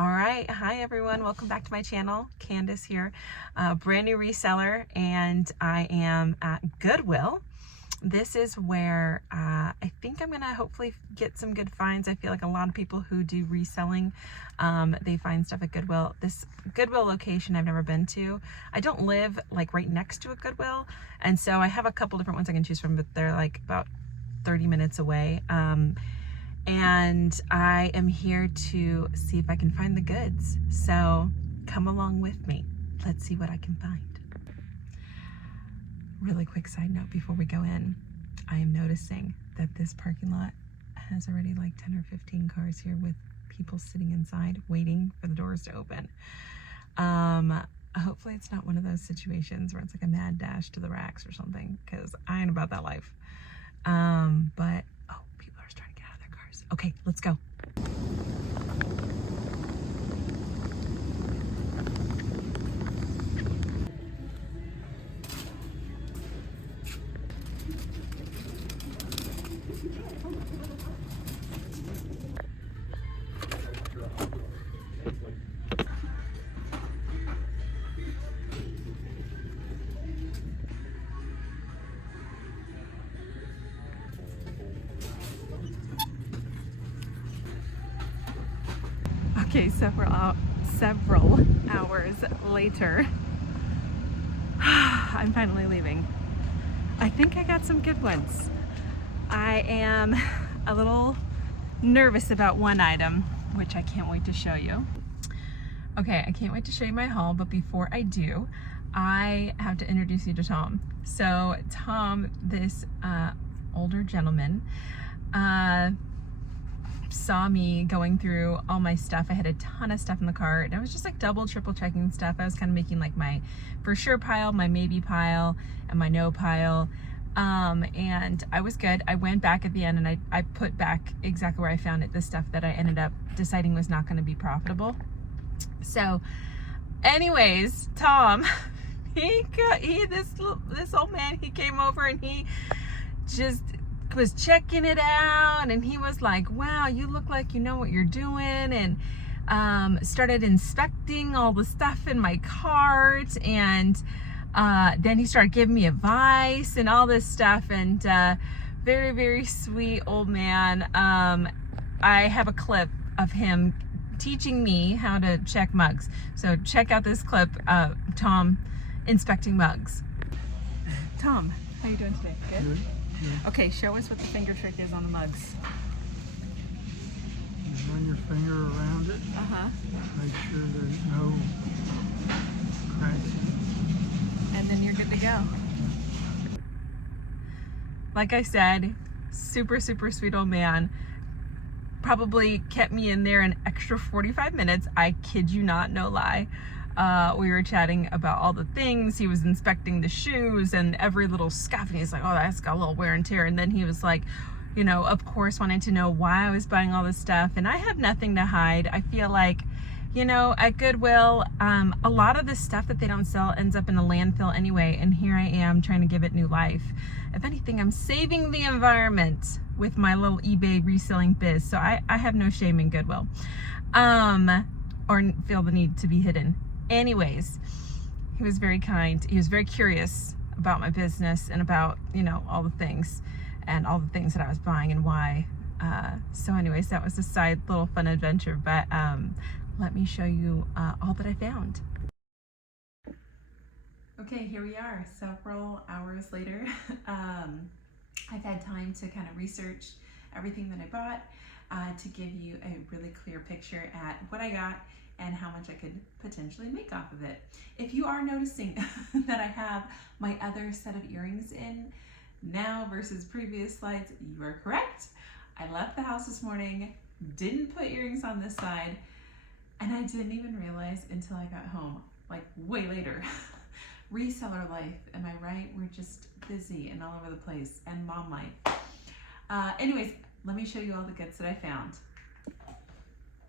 All right, hi everyone, welcome back to my channel. Candace here, brand new reseller, and I am at Goodwill. This is where I think I'm gonna hopefully get some good finds. I feel like a lot of people who do reselling, they find stuff at Goodwill. This Goodwill location I've never been to. I don't live like right next to a Goodwill, and so I have a couple different ones I can choose from, but they're like about 30 minutes away. And I am here to see if I can find the goods. So come along with me. Let's see what I can find. Really quick side note before we go in. I am noticing that this parking lot has already like 10 or 15 cars here with people sitting inside waiting for the doors to open. Hopefully it's not one of those situations where it's like a mad dash to the racks or something, because I ain't about that life. But oh, people are starting to get out of their cars. Okay, let's go. Okay, several hours later, I'm finally leaving. I think I got some good ones. I am a little nervous about one item, which I can't wait to show you. Okay, I can't wait to show you my haul, but before I do, I have to introduce you to Tom. So Tom, this older gentleman, saw me going through all my stuff. I had a ton of stuff in the cart, and I was just like triple checking stuff. I was kind of making like my for sure pile, my maybe pile, and my no pile. And I was good. I went back at the end and I put back exactly where I found it, the stuff that I ended up deciding was not going to be profitable. So anyways, Tom, this old man, he came over and he just was checking it out, and he was like, wow, you look like you know what you're doing, and started inspecting all the stuff in my cart, and then he started giving me advice and all this stuff, and very sweet old man. I have a clip of him teaching me how to check mugs, so check out this clip of Tom inspecting mugs. Tom, how you doing today? Good? Yeah. Okay, show us what the finger trick is on the mugs. You run your finger around it. Make sure there's no cracks in it. And then you're good to go. Like I said, super sweet old man. Probably kept me in there an extra 45 minutes. I kid you not, no lie. We were chatting about all the things. He was inspecting the shoes and every little scuff, and he's like, oh, that's got a little wear and tear. And then he was like, you know, of course, wanting to know why I was buying all this stuff. And I have nothing to hide. I feel like, you know, at Goodwill, a lot of the stuff that they don't sell ends up in a landfill anyway. And here I am trying to give it new life. If anything, I'm saving the environment with my little eBay reselling biz. So I have no shame in Goodwill, or feel the need to be hidden. Anyways, he was very kind. He was very curious about my business and about, you know, all the things and all the things that I was buying and why. So anyways, that was a side little fun adventure, but let me show you all that I found. Okay, here we are, several hours later. I've had time to kind of research everything that I bought to give you a really clear picture at what I got and how much I could potentially make off of it. If you are noticing that I have my other set of earrings in now versus previous slides, you are correct. I left the house this morning, didn't put earrings on this side, and I didn't even realize until I got home, like way later. Reseller life, am I right? We're just busy and all over the place, and mom life. Anyways, let me show you all the goods that I found.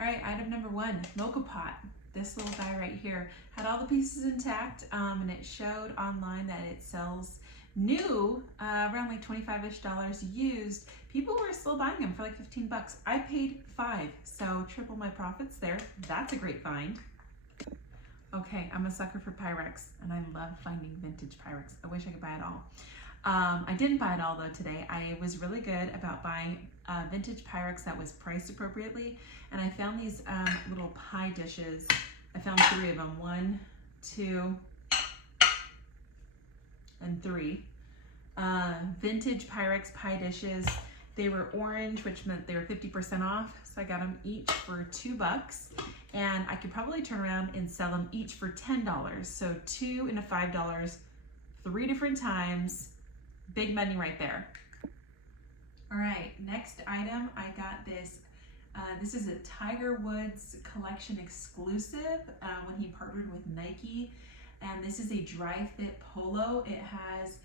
All right, item number one, mocha pot. This little guy right here had all the pieces intact, and it showed online that it sells New, around like $25-ish. Used, people were still buying them for like 15 bucks. I paid $5, so triple my profits there. That's a great find. Okay, I'm a sucker for Pyrex, and I love finding vintage Pyrex. I wish I could buy it all. I didn't buy it all though today. I was really good about buying vintage Pyrex that was priced appropriately, and I found these little pie dishes. I found 3 of them, 1, 2, and 3. Vintage Pyrex pie dishes. They were orange, which meant they were 50% off. So I got them each for $2, and I could probably turn around and sell them each for $10. So 2 and a $5, 3 different times. Big money right there. All right, next item, I got this. This is a Tiger Woods collection exclusive when he partnered with Nike. And this is a dry fit polo. It has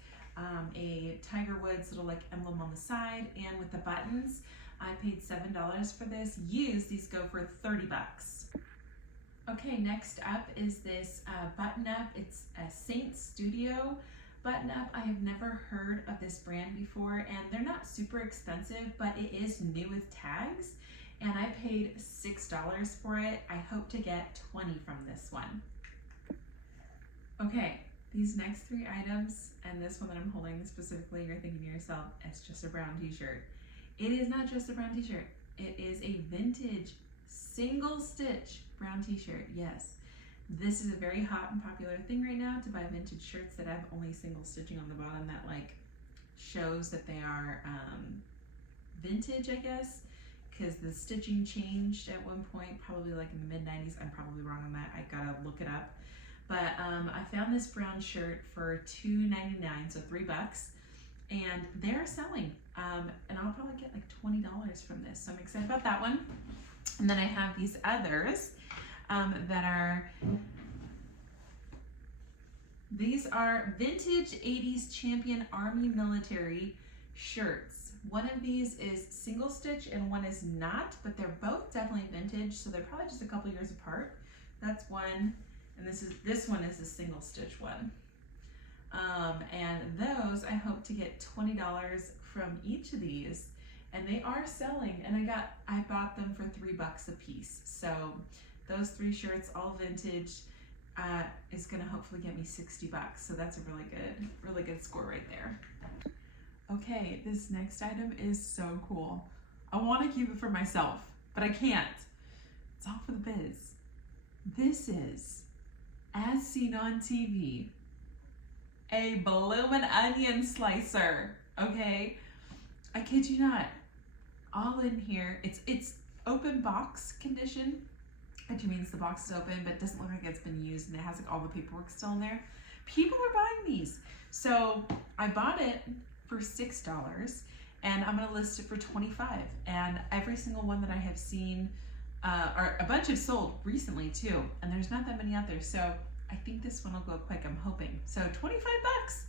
a Tiger Woods little like emblem on the side and with the buttons. I paid $7 for this. Used, these go for 30 bucks. Okay, next up is this button up. It's a Saint Studio button up. I have never heard of this brand before, and they're not super expensive, but it is new with tags, and I paid $6 for it. I hope to get 20 from this one. Okay, these next 3 items, and this one that I'm holding specifically, you're thinking to yourself, it's just a brown t-shirt. It is not just a brown t-shirt. It is a vintage single stitch brown t-shirt, yes. This is a very hot and popular thing right now, to buy vintage shirts that have only single stitching on the bottom that like shows that they are vintage, I guess, because the stitching changed at one point, probably like in the mid-90s. I'm probably wrong on that. I gotta look it up. But I found this brown shirt for $2.99, so $3, and they're selling. And I'll probably get like $20 from this, so I'm excited about that one. And then I have these others that are, these are vintage 80s Champion Army Military shirts. One of these is single stitch and one is not, but they're both definitely vintage, so they're probably just a couple years apart. That's one, and this one is a single stitch one. And those, I hope to get $20 from each of these, and they are selling, and I bought them for $3 a piece. So those 3 shirts, all vintage, is gonna hopefully get me 60 bucks. So that's a really good score right there. Okay, this next item is so cool. I wanna keep it for myself, but I can't. It's all for the biz. This is, as seen on TV, a bloomin' onion slicer, okay? I kid you not. All in here, it's open box condition, which means the box is open, but it doesn't look like it's been used, and it has like all the paperwork still in there. People are buying these. So I bought it for $6, and I'm gonna list it for $25. And every single one that I have seen, or a bunch have sold recently too, and there's not that many out there. So I think this one will go quick, I'm hoping. So 25 bucks.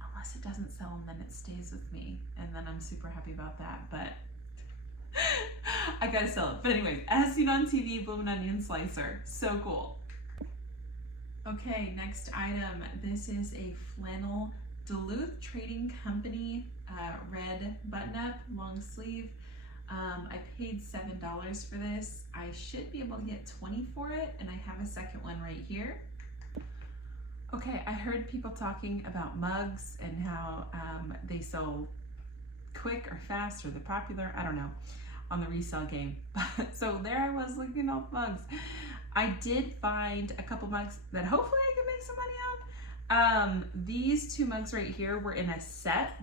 Unless it doesn't sell and then it stays with me, and then I'm super happy about that, but I gotta sell it. But anyways, as seen on TV, bloomin' onion slicer, so cool. Okay, next item. This is a flannel Duluth Trading Company red button-up, long sleeve. I paid $7 for this. I should be able to get 20 for it, and I have a second one right here. Okay, I heard people talking about mugs and how they sell quick or fast, or they're popular, I don't know, on the resale game. So there I was looking at mugs. I did find a couple mugs that hopefully I can make some money on. These 2 mugs right here were in a set,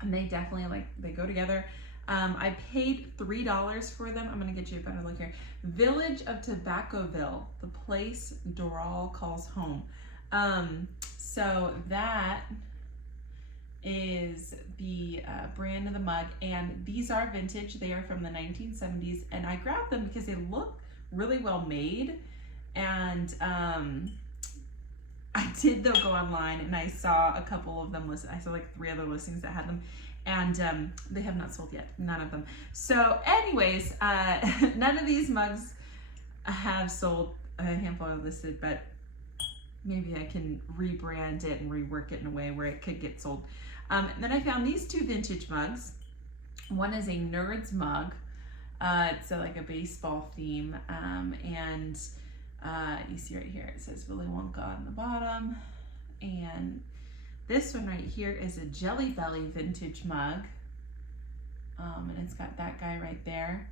and they definitely they go together. I paid $3 for them. I'm gonna get you a better look here. Village of Tobaccoville, the place Doral calls home. So that is the brand of the mug, and these are vintage. They are from the 1970s, and I grabbed them because they look really well made. And I did though go online, and I saw a couple of them listed. I saw like 3 other listings that had them, and they have not sold yet, none of them. So anyways, none of these mugs have sold. A handful are listed, but maybe I can rebrand it and rework it in a way where it could get sold. And then I found these 2 vintage mugs. One is a Nerds mug. It's like a baseball theme, and you see right here it says Willy Wonka on the bottom, and this one right here is a Jelly Belly vintage mug, and it's got that guy right there,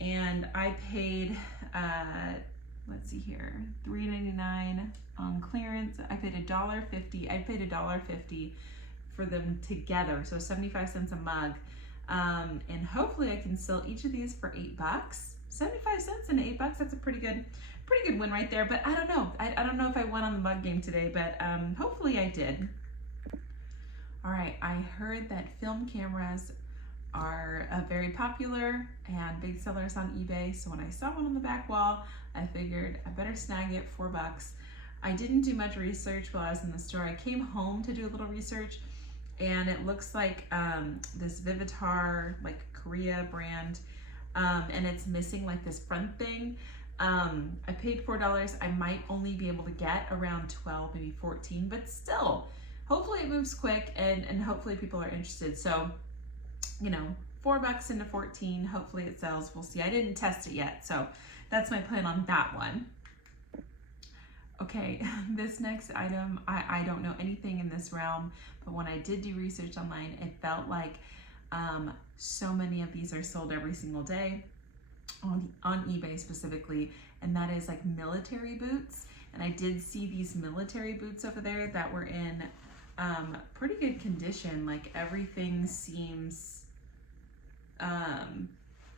and I paid let's see here, $3.99 on clearance. I paid $1.50. I paid $1.50 for them together, so 75 cents a mug. And hopefully I can sell each of these for $8. 75 cents and $8, that's a pretty good win right there. But I don't know. I don't know if I won on the mug game today, but hopefully I did. All right, I heard that film cameras are very popular and big sellers on eBay. So when I saw one on the back wall, I figured I better snag it, $4. I didn't do much research while I was in the store. I came home to do a little research, and it looks like this Vivitar, like Korea brand, and it's missing like this front thing. I paid $4. I might only be able to get around 12, maybe 14, but still, hopefully it moves quick, and hopefully people are interested. So, you know, $4 into 14, hopefully it sells. We'll see. I didn't test it yet, so that's my plan on that one. Okay, this next item, I don't know anything in this realm, but when I did do research online, it felt like so many of these are sold every single day on eBay specifically, and that is like military boots. And I did see these military boots over there that were in pretty good condition. Like everything seems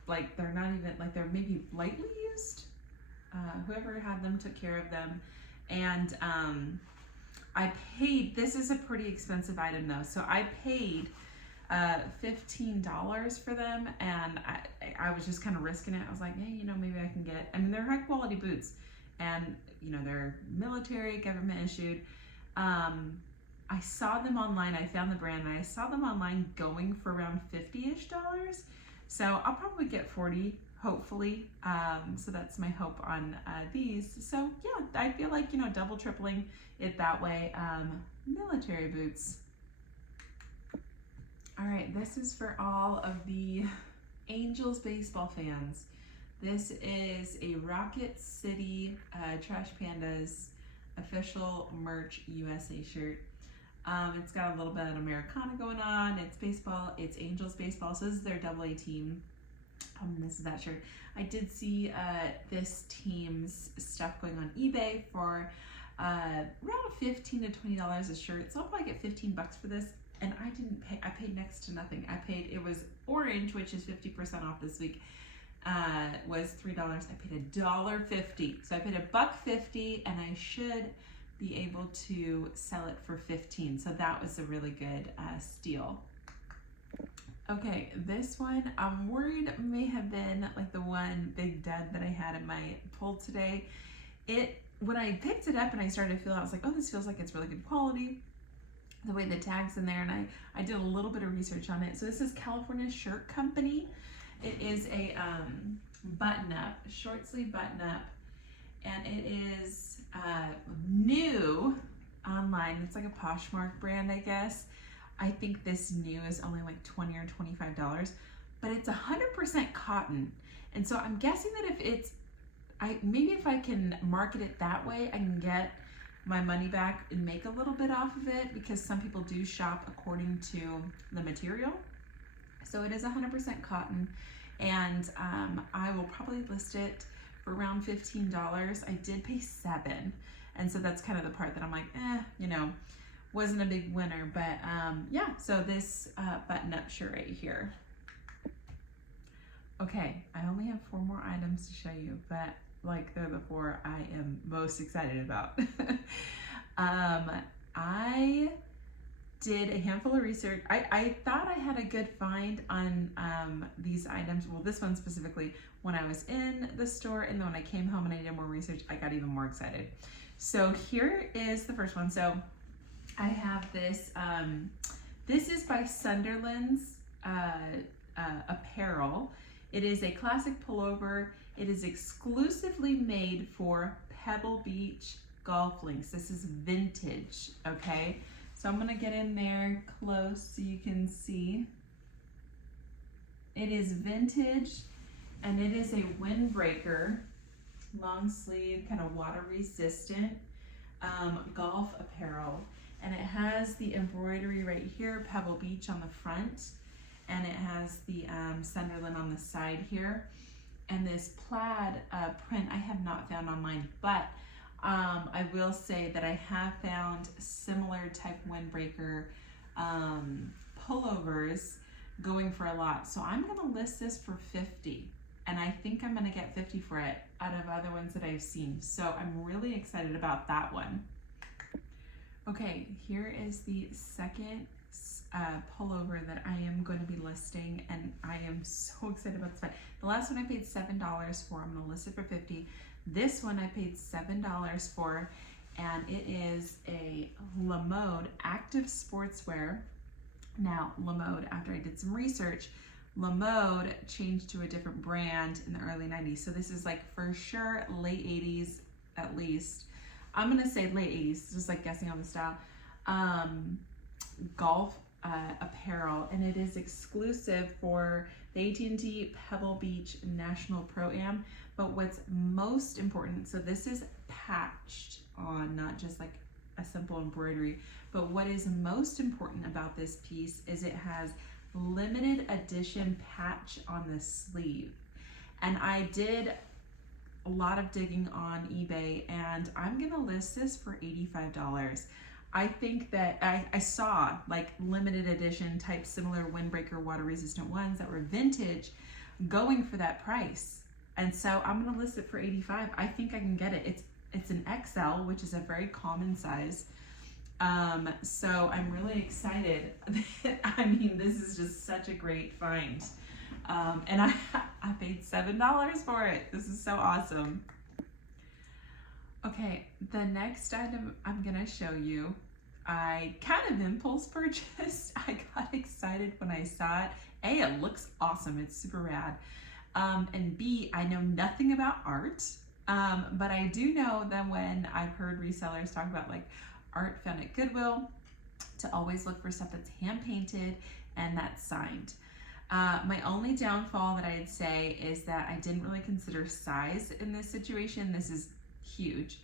like they're not even, like they're maybe lightly used. Whoever had them took care of them. And I paid, this is a pretty expensive item though, so I paid $15 for them, and I was just kind of risking it. I was like, hey, you know, maybe I can get, I mean, they're high quality boots, and you know, they're military, government issued. I saw them online, I found the brand, and I saw them online going for around $50-ish. So I'll probably get 40, hopefully. So that's my hope on these. So yeah, I feel like, you know, double, tripling it that way. Military boots. All right, this is for all of the Angels baseball fans. This is a Rocket City Trash Pandas official merch USA shirt. It's got a little bit of Americana going on. It's baseball, it's Angels baseball. So this is their AA team. This is that shirt. I did see this team's stuff going on eBay for around $15 to $20 a shirt. So I'll probably get $15 for this. And I didn't pay, I paid next to nothing. I paid, it was orange, which is 50% off this week, was $3. I paid $1.50. So I paid $1.50, and I should be able to sell it for 15. So that was a really good steal. Okay, this one I'm worried may have been like the one big dud that I had in my pull today. When I picked it up and I started to feel, I was like, oh, this feels like it's really good quality. The way the tag's in there, and I did a little bit of research on it. So this is California Shirt Company. It is a button-up, short sleeve button-up, and it is new online. It's like a Poshmark brand, I guess. I think this new is only like $20 or $25, but it's 100% cotton. And so I'm guessing that if it's, maybe if I can market it that way, I can get my money back and make a little bit off of it, because some people do shop according to the material. So it is 100% cotton, and I will probably list it for around $15. I did pay $7, and so that's kind of the part that I'm like, you know, wasn't a big winner, but yeah, so this button-up shirt right here. Okay, I only have 4 more items to show you, but like they're the 4 I am most excited about. I did a handful of research. I thought I had a good find on these items. Well, this one specifically, when I was in the store, and then when I came home and I did more research, I got even more excited. So here is the first one. So I have this, this is by Sunderland's Apparel. It is a classic pullover. It is exclusively made for Pebble Beach golf links. This is vintage, okay? So I'm gonna get in there close so you can see. It is vintage, and it is a windbreaker, long sleeve, kind of water resistant golf apparel. And it has the embroidery right here, Pebble Beach on the front, and it has the Sunderland on the side here. And this plaid print I have not found online, but I will say that I have found similar type windbreaker pullovers going for a lot. So I'm gonna list this for 50, and I think I'm gonna get 50 for it out of other ones that I've seen. So I'm really excited about that one. Okay, here is the second pullover that I am going to be listing, and I am so excited about this one. The last one I paid $7 for. I'm gonna list it for 50. This one I paid $7 for, and it is a La Mode active sportswear. Now, La Mode, after I did some research, La Mode changed to a different brand in the early 90s. So this is like for sure late 80s at least. I'm gonna say late 80s, just like guessing on the style. Golf apparel, and it is exclusive for the AT&T Pebble Beach National Pro-Am. But what's most important, so this is patched on, not just like a simple embroidery, but what is most important about this piece is it has limited edition patch on the sleeve. And I did a lot of digging on eBay, and I'm gonna list this for $85. I think that I saw like limited edition type similar windbreaker water resistant ones that were vintage going for that price. And so I'm gonna list it for 85. I think I can get it. It's an XL, which is a very common size. So I'm really excited. I mean, this is just such a great find. And I paid $7 for it. This is so awesome. Okay, the next item I'm gonna show you, I kind of impulse purchased. I got excited when I saw it. A, it looks awesome, it's super rad. And B, I know nothing about art, but I do know that when I've heard resellers talk about like art found at Goodwill, to always look for stuff that's hand painted and that's signed. My only downfall that I'd say is that I didn't really consider size in this situation. This is huge.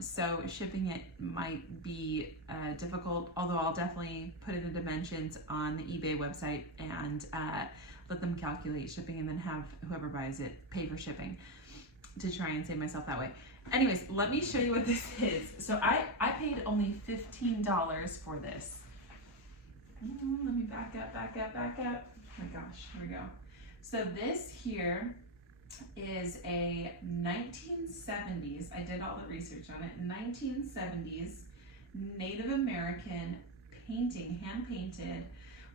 So shipping it might be difficult, although I'll definitely put in the dimensions on the eBay website and let them calculate shipping and then have whoever buys it pay for shipping to try and save myself that way. Anyways, let me show you what this is. So I paid only $15 for this. Let me back up. Oh my gosh, here we go. So this here is a 1970s, I did all the research on it, 1970s Native American painting, hand painted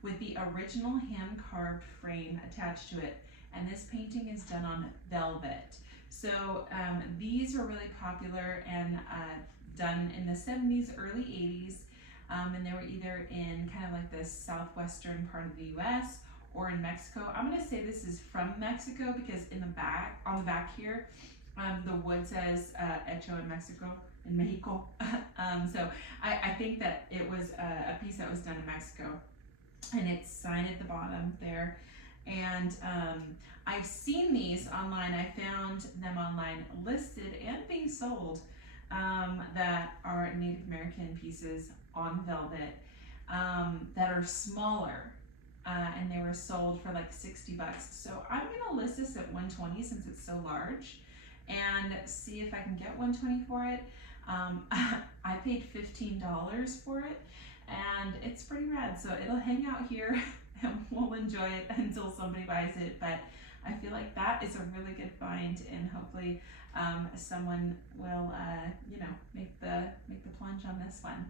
with the original hand carved frame attached to it. And this painting is done on velvet. So these were really popular and done in the 70s, early 80s. And they were either in kind of like the southwestern part of the US or in Mexico. I'm gonna say this is from Mexico because in the back, on the back here, the wood says Hecho in Mexico, in Mexico. So I think that it was a piece that was done in Mexico, and it's signed at the bottom there. And I've seen these online. I found them online listed and being sold that are Native American pieces on velvet that are smaller, and they were sold for like $60. So I'm gonna list this at $120 since it's so large, and see if I can get $120 for it. I paid $15 for it, and it's pretty rad. So it'll hang out here and we'll enjoy it until somebody buys it. But I feel like that is a really good find, and hopefully someone will make the plunge on this one.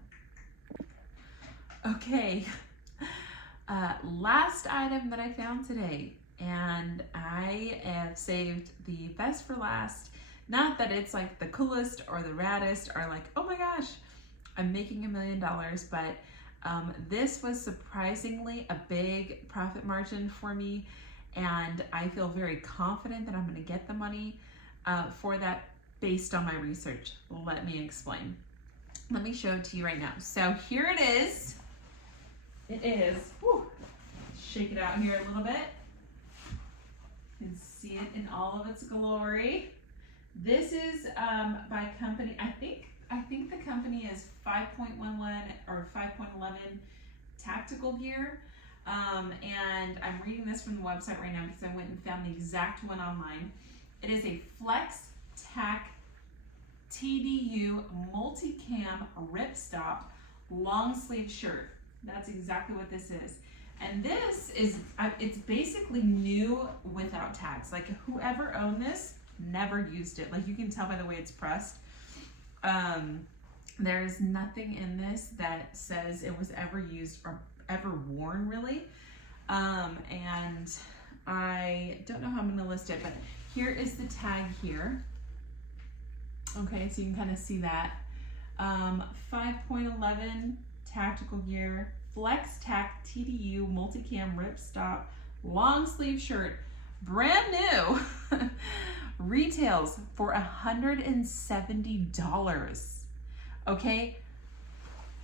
Okay, last item that I found today, and I have saved the best for last. Not that it's like the coolest or the raddest or like, oh my gosh, I'm making $1 million, but this was surprisingly a big profit margin for me, and I feel very confident that I'm going to get the money for that based on my research. Let me explain. Let me show it to you right now. So here it is. It is, whew, shake it out here a little bit. You can see it in all of its glory. This is by company, I think the company is 5.11 or 5.11 Tactical Gear. And I'm reading this from the website right now because I went and found the exact one online. It is a Flex Tac TDU multicam ripstop long sleeve shirt. That's exactly what this is. And this is, it's basically new without tags. Like whoever owned this never used it. Like you can tell by the way it's pressed. There's nothing in this that says it was ever used or ever worn really. And I don't know how I'm gonna list it, but here is the tag here. Okay, so you can kind of see that. 5.11 Tactical Gear, Flex Tac TDU multicam ripstop long sleeve shirt, brand new. Retails for $170. Okay,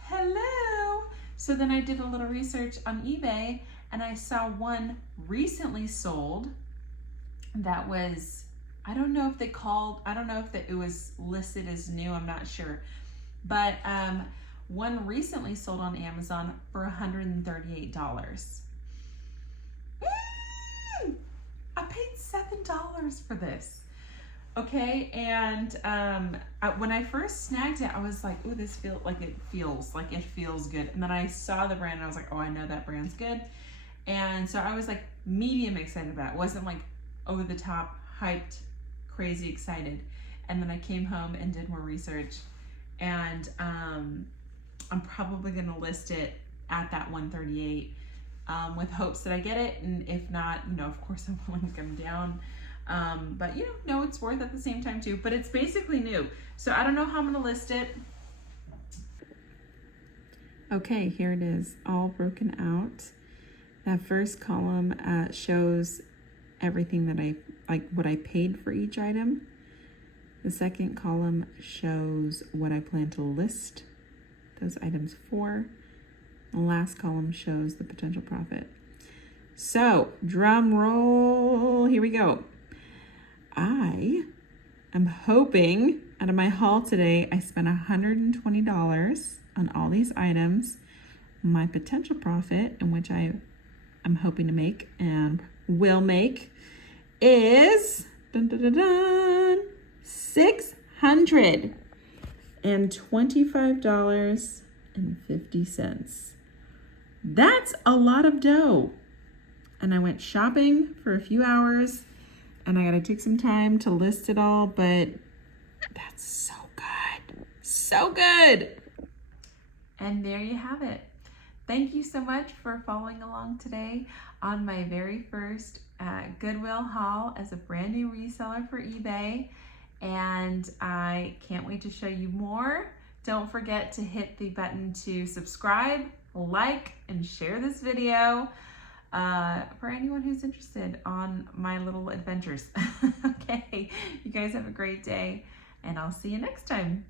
hello. So then I did a little research on eBay and I saw one recently sold that was, I don't know if it was listed as new, I'm not sure. But one recently sold on Amazon for $138. I paid $7 for this. Okay, and when I first snagged it, I was like, "Ooh, this feels good." And then I saw the brand, and I was like, "Oh, I know that brand's good." And so I was like medium excited about it. It wasn't like over the top, hyped, crazy excited. And then I came home and did more research, and I'm probably gonna list it at that 138 with hopes that I get it, and if not, of course I'm willing to come down. But no, it's worth at the same time too, but it's basically new. So I don't know how I'm gonna list it. Okay, here it is, all broken out. That first column shows everything that what I paid for each item. The second column shows what I plan to list those items for. The last column shows the potential profit. So, drum roll, here we go. I am hoping out of my haul today, I spent $120 on all these items. My potential profit, in which I am hoping to make and will make, is $625.50. That's a lot of dough. And I went shopping for a few hours, and I gotta take some time to list it all, but that's so good. So good. And there you have it. Thank you so much for following along today on my very first Goodwill haul as a brand new reseller for eBay. And I can't wait to show you more. Don't forget to hit the button to subscribe, like, and share this video for anyone who's interested on my little adventures. Okay, you guys have a great day, and I'll see you next time.